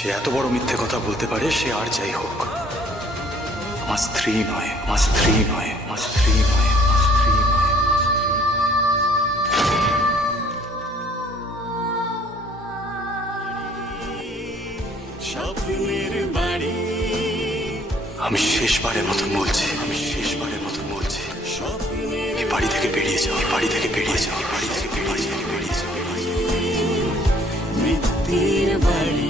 সে এত বড় মিথ্যে কথা বলতে পারে, সে আর যাই হোক আমার স্ত্রী নয়, আমার স্ত্রী নয়, আমার স্ত্রী নয়, আমার স্ত্রী নয়। স্বপ্নের বাড়ি, আমি শেষবারের মতন বলছি, আমি শেষবারের মতন বলছি, এই বাড়ি থেকে বেরিয়ে যাও, এই বাড়ি থেকে বেরিয়ে যাও, এই বাড়ি থেকে বেরিয়ে যাও, বেরিয়ে যাও। মৃত্যুর বাড়ি।